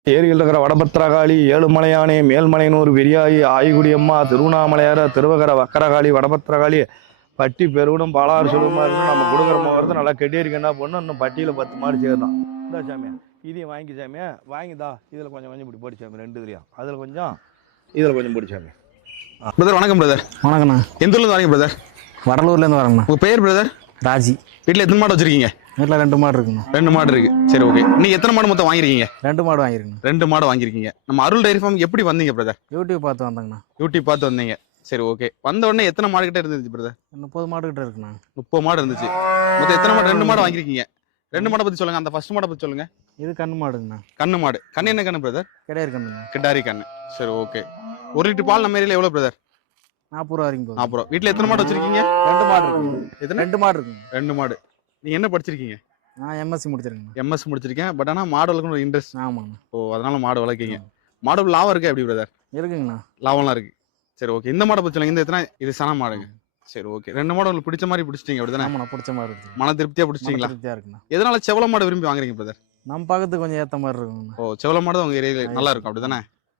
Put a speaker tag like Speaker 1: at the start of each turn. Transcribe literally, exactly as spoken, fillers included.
Speaker 1: ஏரியில் இருக்கிற வடபத்திரகாளி ஏழுமலையானே மேல்மலையனூர் பெரியாயி ஆய்குடியம்மா திருவண்ணாமலையார திருவகர வக்கரகாளி வடபத்திரகாளி பட்டி பெருவிடும் பாலாறு சொல்லுமா இருந்து நம்ம கொடுக்குற வருது நல்லா கெட்டியிருக்க என்ன பண்ணணும் இன்னும் பட்டியில் பத்து மாடு சேர்தான் இந்த சாமியா இதையும் வாங்கி சாமியா வாங்கிதா இதில் கொஞ்சம் கொஞ்சம் இப்படி போடி சாமி ரெண்டு இதுலையும் அதில் கொஞ்சம் இதில் கொஞ்சம் போடி சாமி.
Speaker 2: பிரதர் வணக்கம் பிரதர்.
Speaker 3: வணக்கண்ணா.
Speaker 2: எந்த ஊர்லேருந்து வரீங்க பிரதர்?
Speaker 3: வடலூர்லேருந்து வரேங்கண்ணா.
Speaker 2: உங்கள் பேர் பிரதர்?
Speaker 3: ராஜி.
Speaker 2: வீட்டில் எத்தனை மாடு வச்சிருக்கீங்க?
Speaker 3: வீட்டில் ரெண்டு மாடு இருக்குண்ணா.
Speaker 2: ரெண்டு மாடு இருக்கு. சரி ஓகே. நீங்கள் எத்தனை மாடு மொத்தம் வாங்கிருக்கீங்க?
Speaker 3: ரெண்டு மாடு வாங்கிருக்கேன்.
Speaker 2: ரெண்டு மாடு வாங்கியிருக்கீங்க. நம்ம அருள் டைரி ஃபார்ம் எப்படி வந்தீங்க பிரதர்?
Speaker 3: யூடியூப் பார்த்து வந்தாங்கண்ணா.
Speaker 2: யூடியூப் பார்த்து வந்தீங்க. சரி ஓகே. வந்த உடனே எத்தனை மாடு கிட்ட இருந்துச்சு பிரதர்?
Speaker 3: முப்பது மாடு கிட்ட இருக்குண்ணா.
Speaker 2: முப்பது மாடு இருந்துச்சு. மொத்தம் எத்தனை மாடு? ரெண்டு மாடு வாங்கியிருக்கீங்க. ரெண்டு மாடை பற்றி சொல்லுங்க. அந்த ஃபர்ஸ்ட் மாடை பற்றி சொல்லுங்க.
Speaker 3: இது கண்ணு மாடுங்கண்ணா.
Speaker 2: கண்ணு மாடு. கண்ணு என்ன கண்ணு பிரதர்?
Speaker 3: கிடையாது கண்ணுங்க.
Speaker 2: கிட்டாரி கண்ணு. சரி ஓகே. ஒரு லிட்டர் பால் நம்ம ஏரியாவில் எவ்வளோ பிரதர்?
Speaker 3: நாற்பது ரூபா வரைக்கும் போகுது.
Speaker 2: நாற்பது ரூபா. வீட்டில் எத்தனை மாடு வச்சிருக்கீங்க?
Speaker 3: ரெண்டு மாடு இருக்கு.
Speaker 2: எத்தனை?
Speaker 3: ரெண்டு மாடு இருக்குங்க.
Speaker 2: ரெண்டு மாடு. நீங்கள் என்ன படிச்சிருக்கீங்க?
Speaker 3: நான் எம்எஸ்சி முடிச்சிருக்கேன்.
Speaker 2: எம்எஸ் முடிச்சிருக்கேன். பட் ஆனால் மாடு வளர்க்கணும் ஒரு இன்ட்ரெஸ்ட்.
Speaker 3: ஆமாண்ணா.
Speaker 2: ஓ அதனால மாடு வளர்க்கீங்க. மாடு லாபம் இருக்கு எப்படி பிரதர்?
Speaker 3: இருக்குங்கண்ணா.
Speaker 2: லாபம்லாம் இருக்கு. சரி ஓகே. இந்த மாடை பற்றி சொல்லுங்க. இந்த எத்தனை? இது சன மாடுங்க. சரி ஓகே. ரெண்டு மாடு உங்களுக்கு பிடிச்ச மாதிரி பிடிச்சிட்டீங்க அப்படிதானே?
Speaker 3: ஆமாண்ணா. பிடிச்ச மாதிரி இருக்கு.
Speaker 2: மன திருப்தியாக பிடிச்சிங்களா?
Speaker 3: திருப்தியாக இருக்குண்ணா.
Speaker 2: எதனால செவல மாடு விரும்பி வாங்குறீங்க பிரதர்?
Speaker 3: நம்ம பக்கத்துக்கு கொஞ்சம் ஏற்ற மாதிரி இருக்குங்கண்ணா.
Speaker 2: ஓ செவல மாடு தான் உங்க ஏரியாவில் நல்லா இருக்கும் அப்படிதானே?